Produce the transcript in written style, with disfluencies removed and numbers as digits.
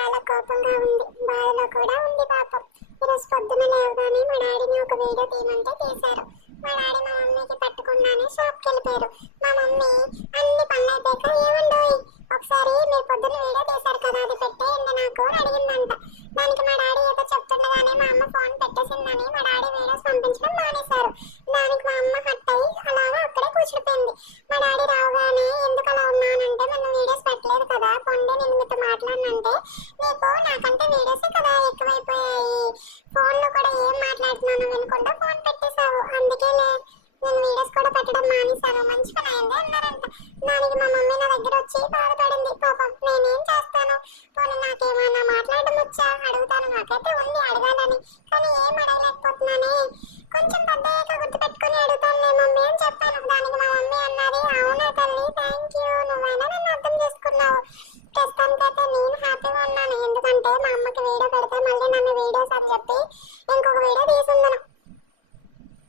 చాలా కోపంగా ఉంది, బాధలో కూడా ఉంది పాపం. ఈరోజు పొద్దున లేవగానే మా డాడీని ఒక వీడియో తీయమంటే తీశారు. మా డాడీ మా మమ్మీకి పెట్టకుండానే షాప్కి వెళ్ళిపోయారు. మా మమ్మీ అన్ని పనులు అయిపోయాక ఏమండోయ్ ఒకసారి మీరు పొద్దున్న వీడియో తీశారు కదా అది పెట్టేయండి నాకు అని అడిగిందంట. దానికి మా డాడీ ఏదో చెప్తుండగానే మా అమ్మ ఫోన్ పెట్టేసిందని మా డాడీ వీడియోస్ పంపించడం మానేశారు. దానికి మా అమ్మ హట్ అయ్యి అలాగా అక్కడే కూర్చుడిపోయింది. మా డాడీ రావగానే ఎందుకు అలా ఉన్నానంటే మనం వీడియోస్ పెట్టలేదు కదా పొండి నేను మీతో మాట్లాడినంటే నీకు నాకంటే వీడియోసే కదా ఎక్కువైపోయాయి, ఫోన్లో కూడా ఏం మాట్లాడుతున్నాను వినకుండా ఫోన్ పెట్టేశావు, అందుకే నేను వీడియోస్ కూడా పెట్టడం మానేశాను, మంచి పని అయింది అన్నారంట. దానికి మా మమ్మీ నా దగ్గర వచ్చి బాధపడింది. పాపం నేనేం చేస్తాను, పోనీ నాకేమైనా మాట్లాడడం వచ్చా అడుగుతాను, నాకైతే ఉంది